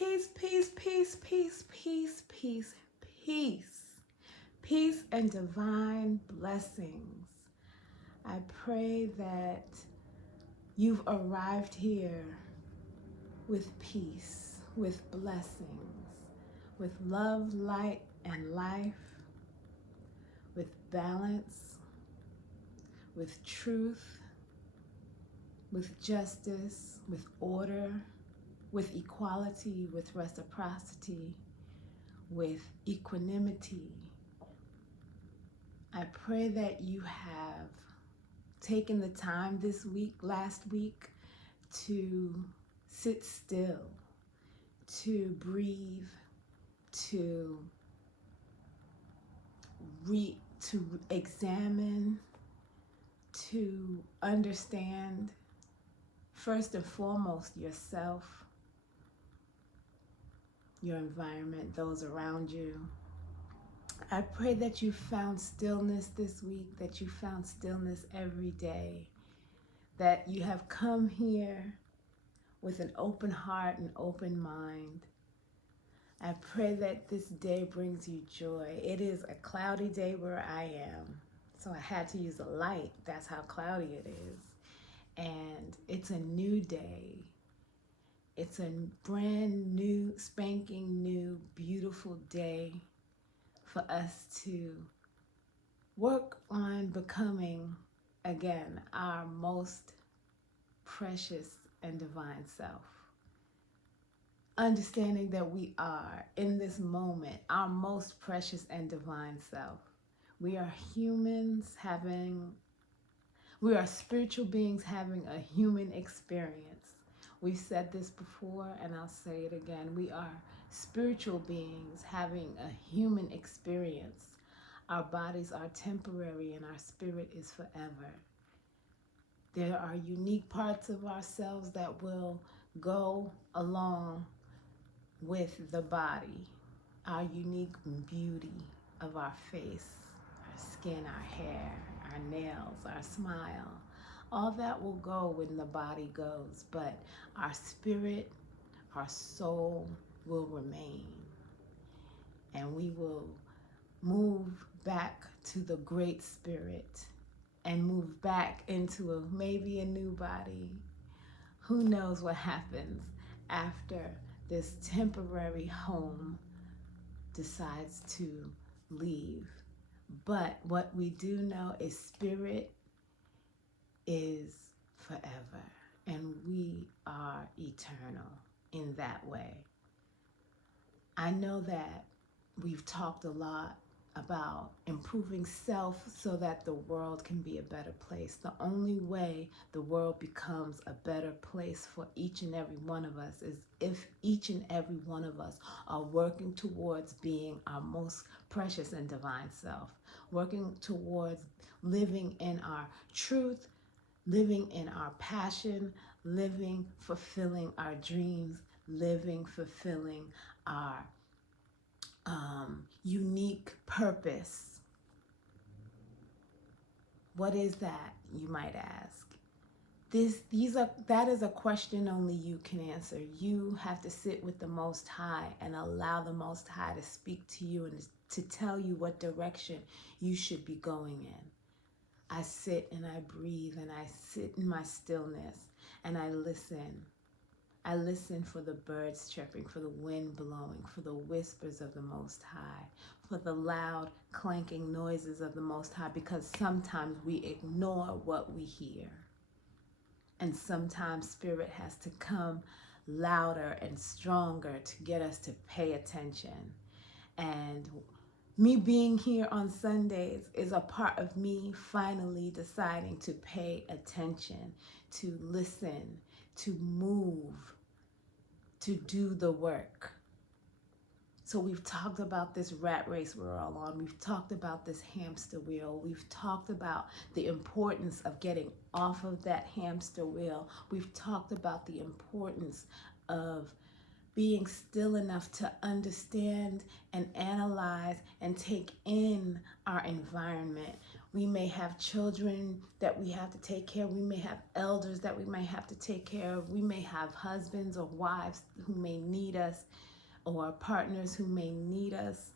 Peace, peace, peace, peace, peace, peace, peace. Peace and divine blessings. I pray that you've arrived here with peace, with blessings, with love, light, and life, with balance, with truth, with justice, with order, with equality, with reciprocity, with equanimity. I pray that you have taken the time this week, last week, to sit still, to breathe, to examine, to understand, first and foremost, yourself, your environment, those around you. I pray that you found stillness this week, that you found stillness every day, that you have come here with an open heart and open mind. I pray that this day brings you joy. It is a cloudy day where I am, so I had to use a light. That's how cloudy it is. And it's a new day. It's a brand new, spanking new, beautiful day for us to work on becoming, again, our most precious and divine self. Understanding that we are, in this moment, our most precious and divine self. We are humans we are spiritual beings having a human experience. We've said this before, and I'll say it again. We are spiritual beings having a human experience. Our bodies are temporary and our spirit is forever. There are unique parts of ourselves that will go along with the body. Our unique beauty of our face, our skin, our hair, our nails, our smile. All that will go when the body goes, but our spirit, our soul will remain. And we will move back to the great spirit and move back into maybe a new body. Who knows what happens after this temporary home decides to leave. But what we do know is spirit is forever, and we are eternal in that way. I know that we've talked a lot about improving self so that the world can be a better place. The only way the world becomes a better place for each and every one of us is if each and every one of us are working towards being our most precious and divine self, working towards living in our truth, living in our passion, living, fulfilling our dreams, living, fulfilling our unique purpose. What is that, you might ask? That is a question only you can answer. You have to sit with the Most High and allow the Most High to speak to you and to tell you what direction you should be going in. I sit and I breathe and I sit in my stillness and I listen. I listen for the birds chirping, for the wind blowing, for the whispers of the Most High, for the loud clanking noises of the Most High, because sometimes we ignore what we hear. And sometimes spirit has to come louder and stronger to get us to pay attention. And me being here on Sundays is a part of me finally deciding to pay attention, to listen, to move, to do the work. So we've talked about this rat race we're all on. We've talked about this hamster wheel. We've talked about the importance of getting off of that hamster wheel. We've talked about the importance of being still enough to understand and analyze and take in our environment. We may have children that we have to take care of. We may have elders that we may have to take care of. We may have husbands or wives who may need us, or partners who may need us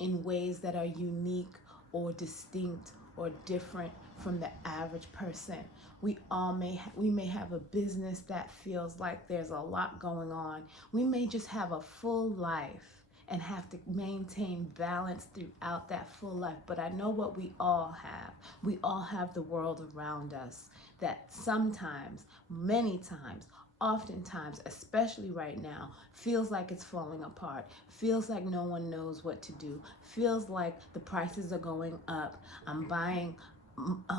in ways that are unique or distinct or different from the average person. We may have a business that feels like there's a lot going on. We may just have a full life and have to maintain balance throughout that full life. But I know what we all have. We all have the world around us that sometimes, many times, oftentimes, especially right now, feels like it's falling apart, feels like no one knows what to do, feels like the prices are going up. I'm buying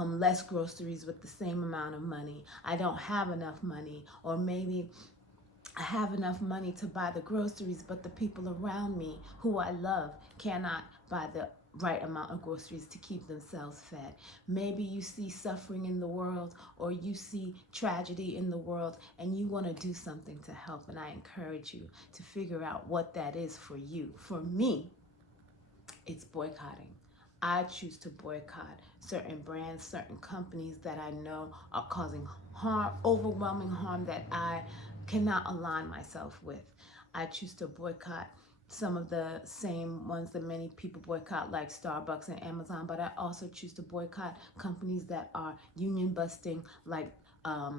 less groceries with the same amount of money. I don't have enough money, or maybe I have enough money to buy the groceries, but the people around me who I love cannot buy the right amount of groceries to keep themselves fed. Maybe you see suffering in the world, or you see tragedy in the world, and you want to do something to help. And I encourage you to figure out what that is for you. For me, it's boycotting. I choose to boycott certain brands, certain companies that I know are causing harm, overwhelming harm that I cannot align myself with. I choose to boycott some of the same ones that many people boycott, like Starbucks and Amazon, but I also choose to boycott companies that are union busting, like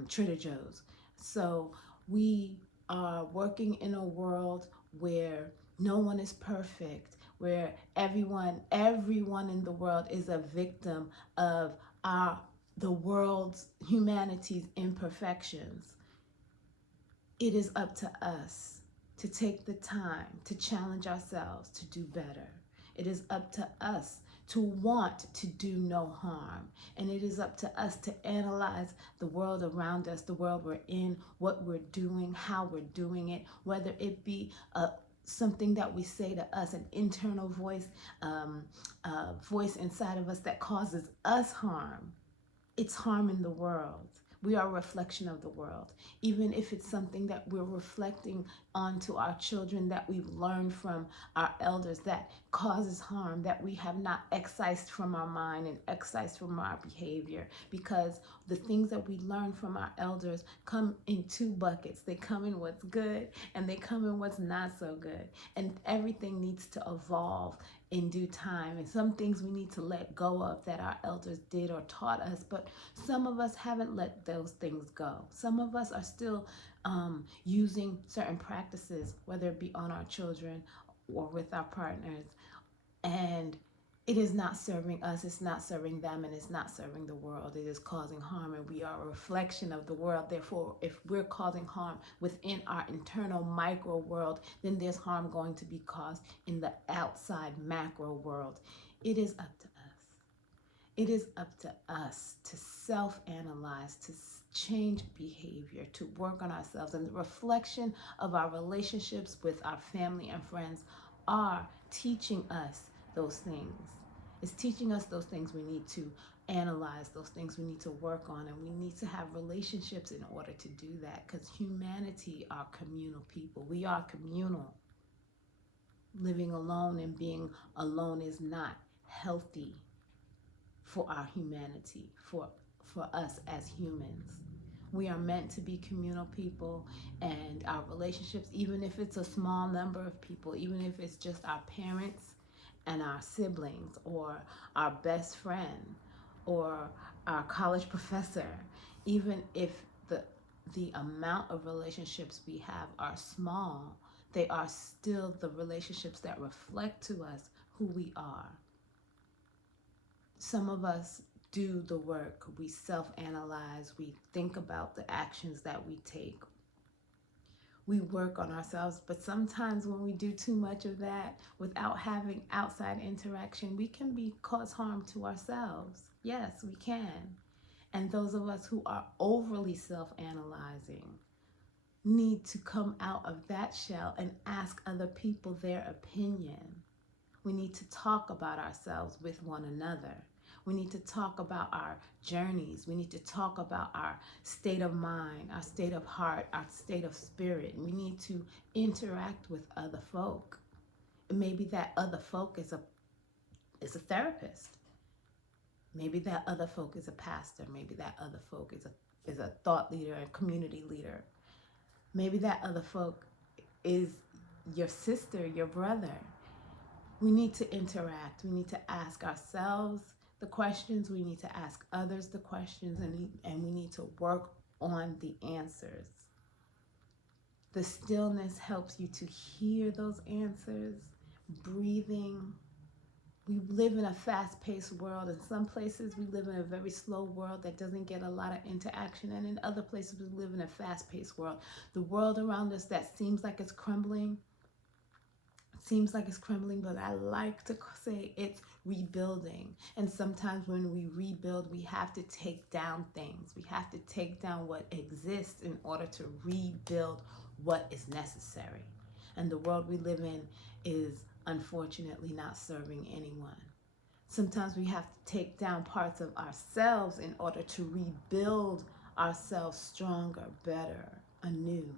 Trader Joe's. So we are working in a world where no one is perfect, where everyone in the world is a victim of the world's, humanity's imperfections. It is up to us to take the time to challenge ourselves to do better. It is up to us to want to do no harm. And it is up to us to analyze the world around us, the world we're in, what we're doing, how we're doing it, whether it be something that we say to us, an internal voice, voice inside of us that causes us harm. It's harming the world. We are a reflection of the world. Even if it's something that we're reflecting onto our children, that we've learned from our elders, that causes harm, that we have not excised from our mind and excised from our behavior. Because the things that we learn from our elders come in two buckets. They come in what's good, and they come in what's not so good. And everything needs to evolve in due time. And some things we need to let go of that our elders did or taught us, but some of us haven't let those things go. Some of us are still using certain practices, whether it be on our children or with our partners, and it is not serving us, it's not serving them, and it's not serving the world. It is causing harm, and we are a reflection of the world. Therefore, if we're causing harm within our internal micro world, then there's harm going to be caused in the outside macro world. It is up to us. It is up to us to self-analyze, to change behavior, to work on ourselves. And the reflection of our relationships with our family and friends are teaching us those things. It's teaching us those things we need to analyze, those things we need to work on, and we need to have relationships in order to do that, because humanity are communal people. We are communal. Living alone and being alone is not healthy for our humanity, for us as humans. We are meant to be communal people, and our relationships, even if it's a small number of people, even if it's just our parents and our siblings, or our best friend, or our college professor, even if the amount of relationships we have are small, they are still the relationships that reflect to us who we are. Some of us do the work, we self-analyze, we think about the actions that we take, we work on ourselves. But sometimes when we do too much of that without having outside interaction, we can cause harm to ourselves. Yes, we can. And those of us who are overly self-analyzing need to come out of that shell and ask other people their opinion. We need to talk about ourselves with one another. We need to talk about our journeys. We need to talk about our state of mind, our state of heart, our state of spirit. We need to interact with other folk. And maybe that other folk is a therapist. Maybe that other folk is a pastor. Maybe that other folk is a thought leader, a community leader. Maybe that other folk is your sister, your brother. We need to interact. We need to ask ourselves the questions. We need to ask others the questions, and we need to work on the answers. The stillness helps you to hear those answers. Breathing. We live in a fast-paced world. In some places, we live in a very slow world that doesn't get a lot of interaction. And in other places, we live in a fast-paced world. The world around us that seems like it's crumbling, but I like to say it's rebuilding. And sometimes when we rebuild, we have to take down things. We have to take down what exists in order to rebuild what is necessary. And the world we live in is unfortunately not serving anyone. Sometimes we have to take down parts of ourselves in order to rebuild ourselves stronger, better, anew.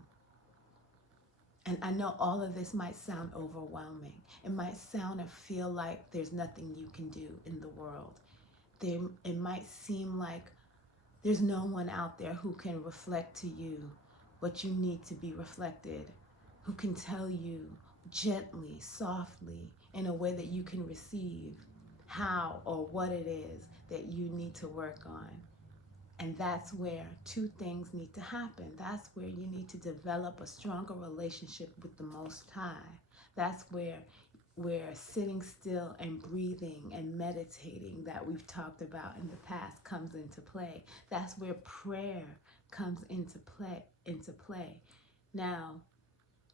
And I know all of this might sound overwhelming. It might sound or feel like there's nothing you can do in the world. It might seem like there's no one out there who can reflect to you what you need to be reflected, who can tell you gently, softly, in a way that you can receive how or what it is that you need to work on. And that's where two things need to happen. That's where you need to develop a stronger relationship with the Most High. That's where sitting still and breathing and meditating that we've talked about in the past comes into play. That's where prayer comes into play. Now,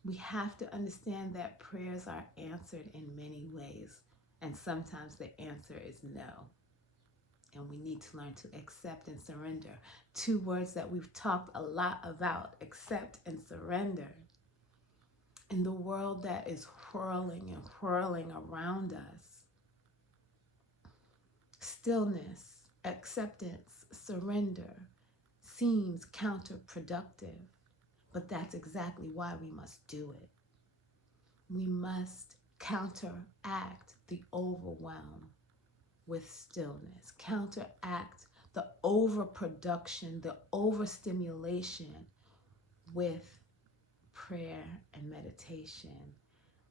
we have to understand that prayers are answered in many ways, and sometimes the answer is no. And we need to learn to accept and surrender. Two words that we've talked a lot about, accept and surrender. In the world that is whirling and whirling around us, stillness, acceptance, surrender seems counterproductive, but that's exactly why we must do it. We must counteract the overwhelm with stillness, counteract the overproduction, the overstimulation with prayer and meditation,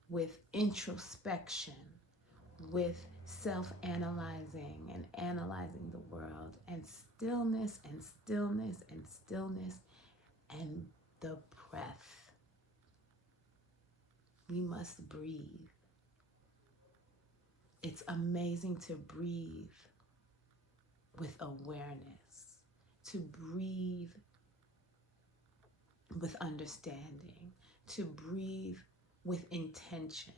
with introspection, with self-analyzing and analyzing the world, and stillness and stillness and stillness and the breath. We must breathe. It's amazing to breathe with awareness, to breathe with understanding, to breathe with intention.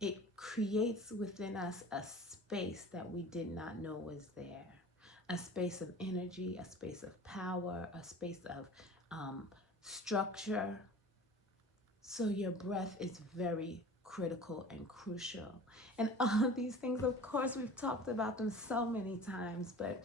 It creates within us a space that we did not know was there, a space of energy, a space of power, a space of structure. So your breath is very critical and crucial. And all of these things, of course, we've talked about them so many times, but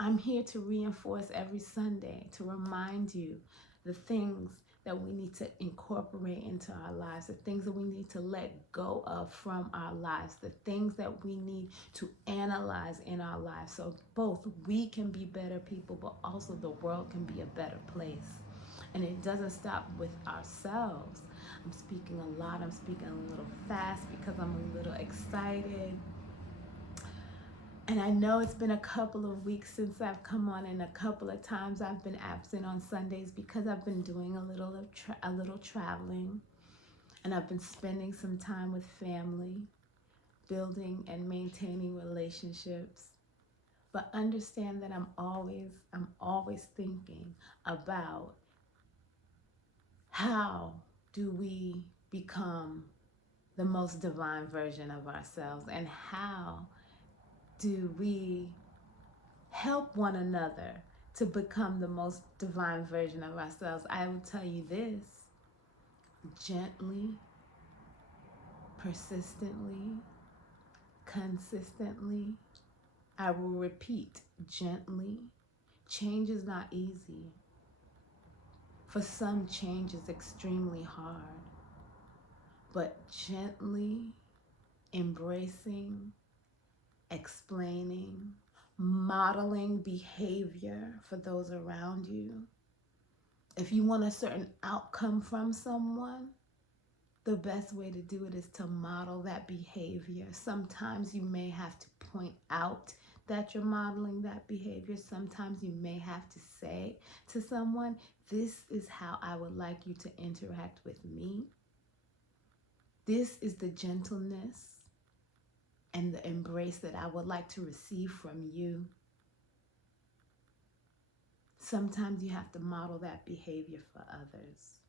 I'm here to reinforce every Sunday, to remind you the things that we need to incorporate into our lives, the things that we need to let go of from our lives, the things that we need to analyze in our lives, so both we can be better people, but also the world can be a better place. And it doesn't stop with ourselves. I'm speaking a lot, I'm speaking a little fast because I'm a little excited. And I know it's been a couple of weeks since I've come on, and a couple of times I've been absent on Sundays because I've been doing a little traveling, and I've been spending some time with family, building and maintaining relationships. But understand that I'm always thinking about how do we become the most divine version of ourselves, and how do we help one another to become the most divine version of ourselves. I will tell you this: gently, persistently, consistently. I will repeat, gently. Change is not easy. For some, change is extremely hard. But gently embracing, explaining, modeling behavior for those around you. If you want a certain outcome from someone, the best way to do it is to model that behavior. Sometimes you may have to point out that you're modeling that behavior. Sometimes you may have to say to someone, this is how I would like you to interact with me. This is the gentleness and the embrace that I would like to receive from you. Sometimes you have to model that behavior for others.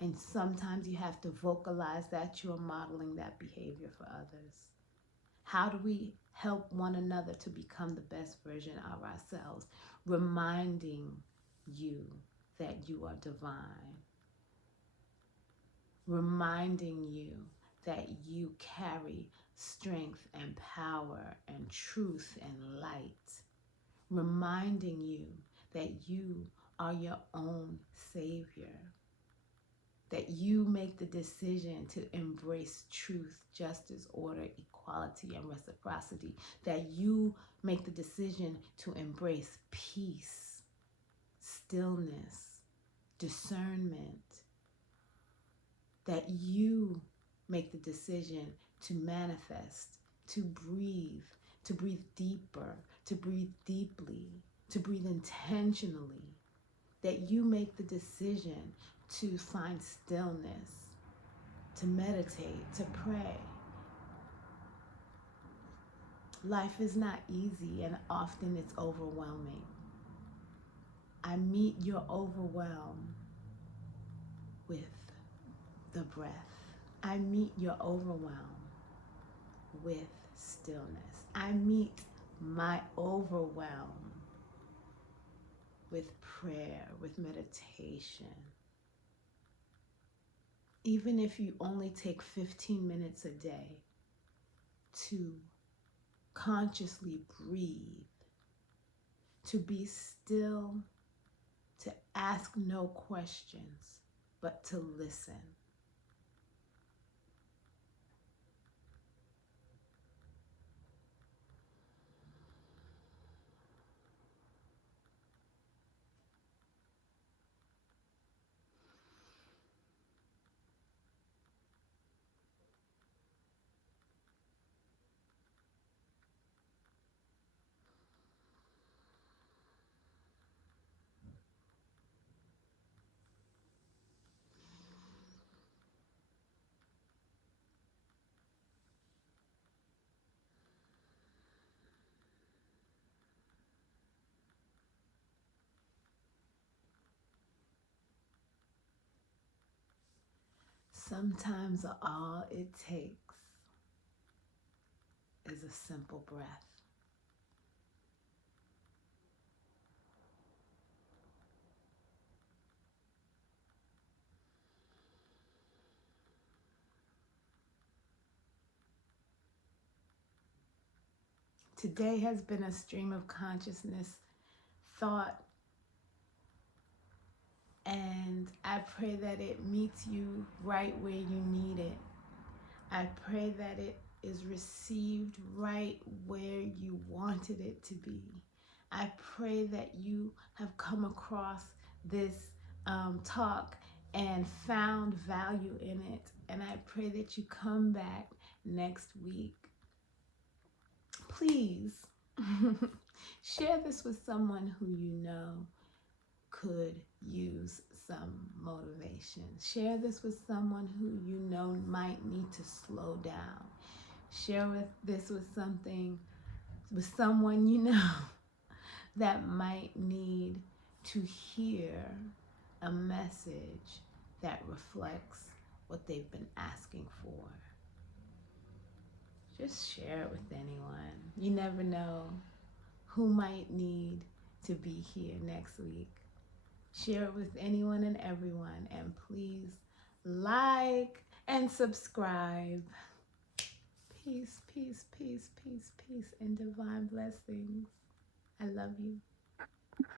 And sometimes you have to vocalize that you're modeling that behavior for others. How do we help one another to become the best version of ourselves? Reminding you that you are divine. Reminding you that you carry strength and power and truth and light. Reminding you that you are your own savior. That you make the decision to embrace truth, justice, order, equality, and reciprocity. That you make the decision to embrace peace, stillness, discernment. That you make the decision to manifest, to breathe deeper, to breathe deeply, to breathe intentionally. That you make the decision to find stillness, to meditate, to pray. Life is not easy and often it's overwhelming. I meet your overwhelm with the breath. I meet your overwhelm with stillness. I meet my overwhelm with prayer, with meditation. Even if you only take 15 minutes a day to consciously breathe, to be still, to ask no questions, but to listen. Sometimes all it takes is a simple breath. Today has been a stream of consciousness, thought, and I pray that it meets you right where you need it. I pray that it is received right where you wanted it to be. I pray that you have come across this talk and found value in it. And I pray that you come back next week. Please share this with someone who you know could use some motivation. Share this with someone who you know might need to slow down. Share this with someone you know that might need to hear a message that reflects what they've been asking for. Just share it with anyone. You never know who might need to be here next week. Share it with anyone and everyone. And please like and subscribe. Peace, peace, peace, peace, peace, and divine blessings. I love you.